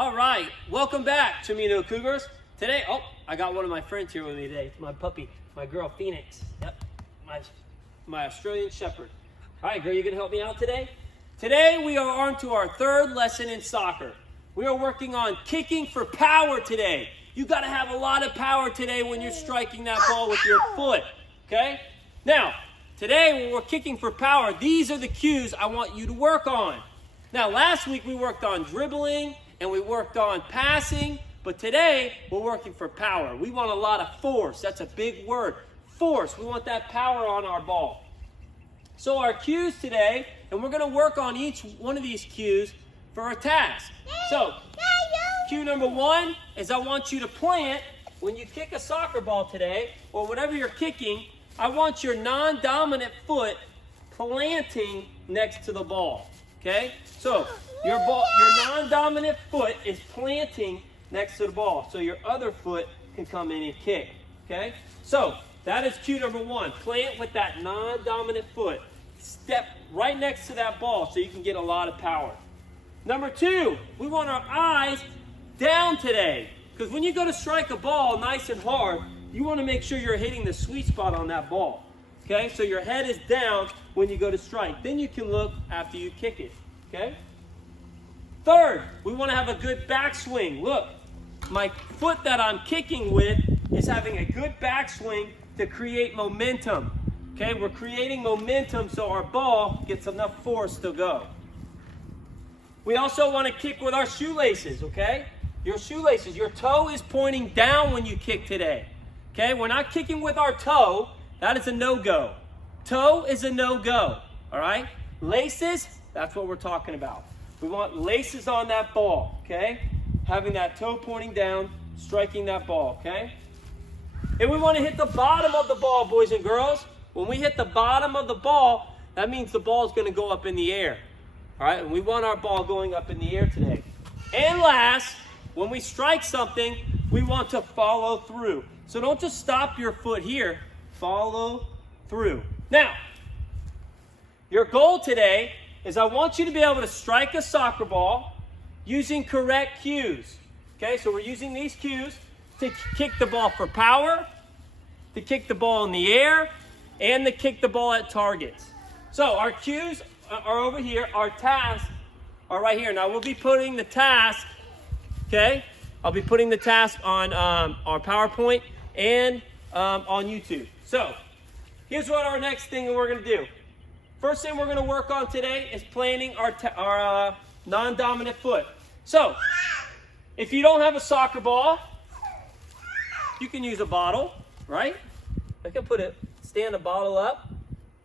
All right, welcome back, Chimino Cougars. Today, I got one of my friends here with me today. It's my puppy, my girl Phoenix. Yep, my Australian Shepherd. All right, girl, you gonna help me out today? Today we are on to our third lesson in soccer. We are working on kicking for power today. You gotta have a lot of power today when you're striking that ball with your foot, okay? Now, today when we're kicking for power, these are the cues I want you to work on. Now, last week we worked on dribbling and we worked on passing, but today we're working for power. We want a lot of force. That's a big word. Force. We want that power on our ball. So our cues today, and we're going to work on each one of these cues for a task. So, cue number one is I want you to plant, when you kick a soccer ball today, or whatever you're kicking, I want your non-dominant foot planting next to the ball. Okay? So, your non-dominant foot is planting next to the ball. So your other foot can come in and kick. Okay? So, that is cue number one. Plant with that non-dominant foot. Step right next to that ball so you can get a lot of power. Number two, we want our eyes down today. Because when you go to strike a ball nice and hard, you want to make sure you're hitting the sweet spot on that ball. Okay? So your head is down when you go to strike. Then you can look after you kick it. Okay? Third, we want to have a good backswing. Look, my foot that I'm kicking with is having a good backswing to create momentum. Okay, we're creating momentum so our ball gets enough force to go. We also want to kick with our shoelaces, okay? Your shoelaces, your toe is pointing down when you kick today. Okay, we're not kicking with our toe. That is a no-go. Toe is a no-go, all right? Laces, that's what we're talking about. We want laces on that ball, okay? Having that toe pointing down, striking that ball, okay? And we want to hit the bottom of the ball, boys and girls. When we hit the bottom of the ball, that means the ball is going to go up in the air, all right? And we want our ball going up in the air today. And last, when we strike something, we want to follow through. So don't just stop your foot here. Follow through. Now, your goal today is I want you to be able to strike a soccer ball using correct cues. Okay, so we're using these cues to kick the ball for power, to kick the ball in the air, and to kick the ball at targets. So our cues are over here. Our tasks are right here. Now we'll be putting the task, okay? I'll be putting the task on our PowerPoint and on YouTube. So here's what our next thing we're going to do. First thing we're going to work on today is planting our non-dominant foot. So, if you don't have a soccer ball, you can use a bottle, right? I can stand a bottle up,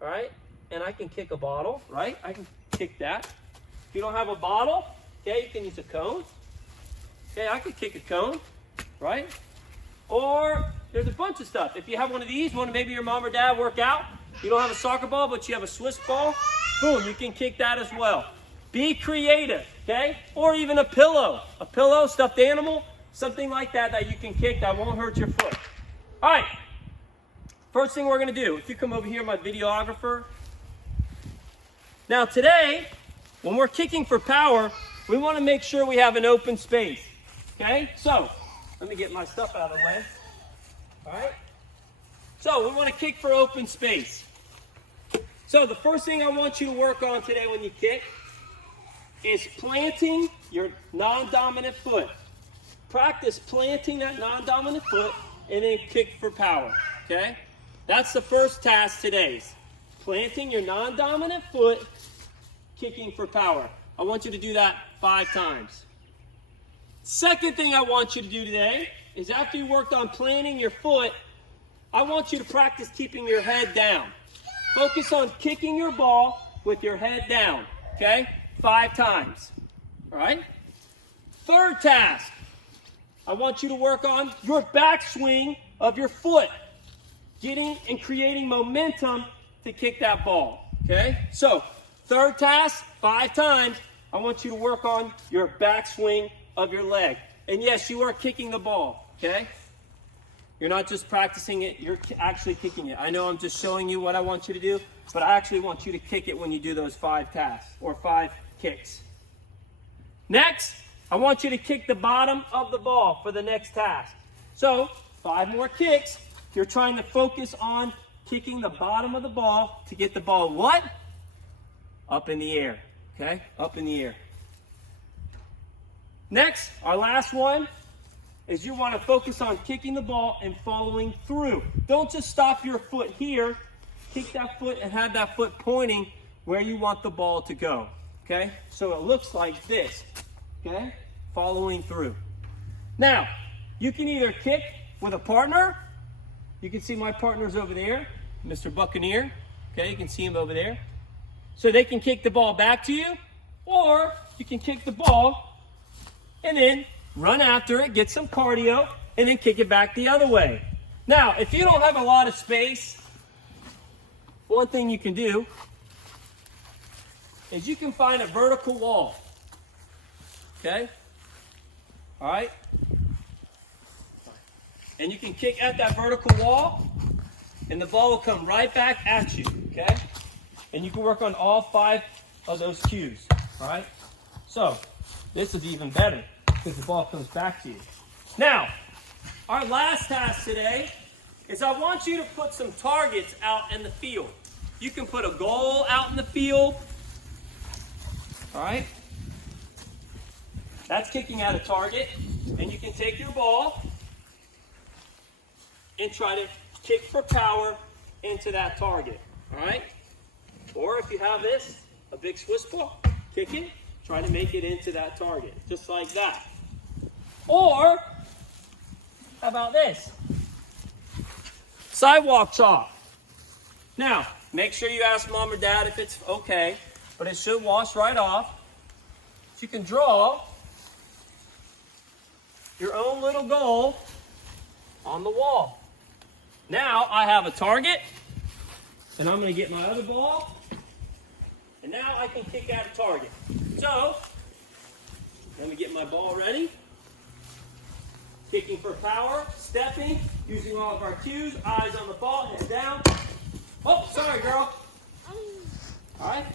all right? And I can kick a bottle, right? I can kick that. If you don't have a bottle, okay, you can use a cone. Okay, I could kick a cone, right? Or there's a bunch of stuff. If you have one of these, maybe your mom or dad work out, you don't have a soccer ball, but you have a Swiss ball, boom, you can kick that as well. Be creative, okay? Or even a pillow, stuffed animal, something like that you can kick that won't hurt your foot. All right, first thing we're gonna do, if you come over here, my videographer. Now today, when we're kicking for power, we wanna make sure we have an open space, okay? So, let me get my stuff out of the way, all right? So, we wanna kick for open space. So the first thing I want you to work on today when you kick is planting your non-dominant foot. Practice planting that non-dominant foot and then kick for power, okay? That's the first task today. Planting your non-dominant foot, kicking for power. I want you to do that 5 times. Second thing I want you to do today is after you worked on planting your foot, I want you to practice keeping your head down. Focus on kicking your ball with your head down, okay? 5 times, all right? Third task, I want you to work on your backswing of your foot, getting and creating momentum to kick that ball, okay? So, third task, 5 times, I want you to work on your backswing of your leg. And yes, you are kicking the ball, okay? You're not just practicing it, you're actually kicking it. I know I'm just showing you what I want you to do, but I actually want you to kick it when you do those 5 tasks or 5 kicks. Next, I want you to kick the bottom of the ball for the next task. So 5 more kicks. You're trying to focus on kicking the bottom of the ball to get the ball what? Up in the air, okay? Up in the air. Next, our last one is you want to focus on kicking the ball and following through. Don't just stop your foot here. Kick that foot and have that foot pointing where you want the ball to go, okay? So it looks like this, okay? Following through. Now, you can either kick with a partner. You can see my partner's over there, Mr. Buccaneer, okay? You can see him over there. So they can kick the ball back to you, or you can kick the ball and then run after it, get some cardio, and then kick it back the other way. Now, if you don't have a lot of space, one thing you can do is you can find a vertical wall. Okay? All right? And you can kick at that vertical wall, and the ball will come right back at you. Okay? And you can work on all 5 of those cues. All right? So, this is even better because the ball comes back to you. Now, our last task today is I want you to put some targets out in the field. You can put a goal out in the field. All right? That's kicking at a target. And you can take your ball and try to kick for power into that target. All right? Or if you have this, a big Swiss ball, kick it, try to make it into that target, just like that. Or, how about this? Sidewalk chalk. Now, make sure you ask mom or dad if it's okay, but it should wash right off. So you can draw your own little goal on the wall. Now, I have a target, and I'm going to get my other ball. And now I can kick at a target. So, let me get my ball ready. Kicking for power, stepping, using all of our cues, eyes on the ball, head down. Oh, sorry, girl. All right.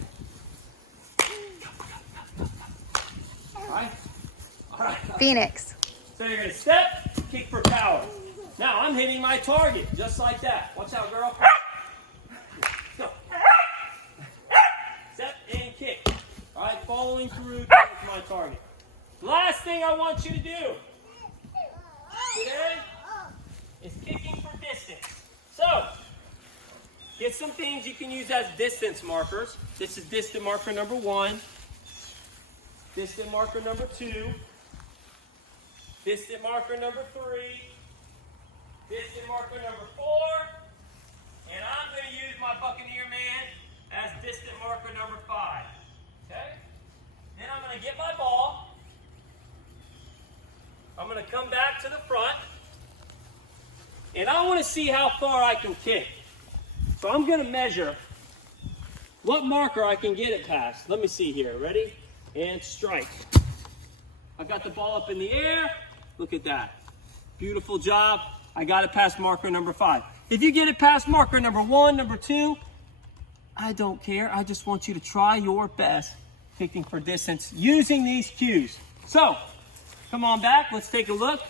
All right. All right. Phoenix. So you're going to step, kick for power. Now I'm hitting my target, just like that. Watch out, girl. Go. Step and kick. All right, following through towards my target. Last thing I want you to do today is kicking for distance. So, get some things you can use as distance markers. This is distance marker number 1. Distance marker number 2. Distance marker number 3. Distance marker number 4. And I'm going to use my Buccaneer man as distance marker number 5. Okay? Then I'm going to get my ball. I'm going to come back to the front. And I want to see how far I can kick. So I'm going to measure what marker I can get it past. Let me see here. Ready? And strike. I got the ball up in the air. Look at that. Beautiful job. I got it past marker number 5. If you get it past marker number 1, number 2, I don't care. I just want you to try your best kicking for distance using these cues. So, come on back. Let's take a look.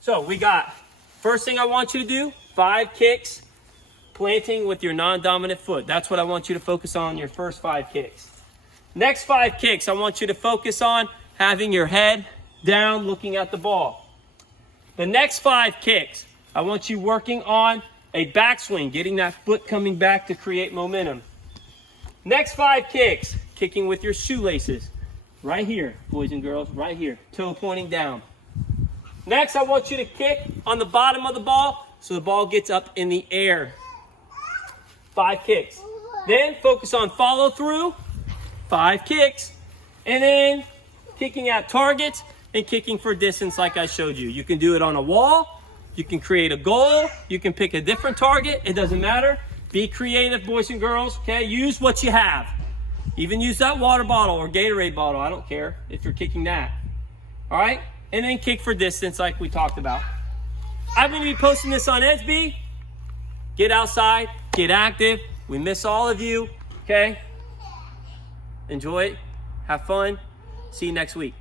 So, we got, first thing I want you to do, 5 kicks, planting with your non-dominant foot. That's what I want you to focus on your first 5 kicks. Next 5 kicks, I want you to focus on having your head down, looking at the ball. The next 5 kicks, I want you working on a backswing, getting that foot coming back to create momentum. Next 5 kicks, kicking with your shoelaces. Right here, boys and girls, right here. Toe pointing down. Next, I want you to kick on the bottom of the ball so the ball gets up in the air. 5 kicks. Then focus on follow through. 5 kicks. And then kicking at targets and kicking for distance like I showed you. You can do it on a wall. You can create a goal. You can pick a different target. It doesn't matter. Be creative, boys and girls. Okay, use what you have. Even use that water bottle or Gatorade bottle. I don't care if you're kicking that. All right? And then kick for distance like we talked about. I'm going to be posting this on SB. Get outside. Get active. We miss all of you. Okay? Enjoy it. Have fun. See you next week.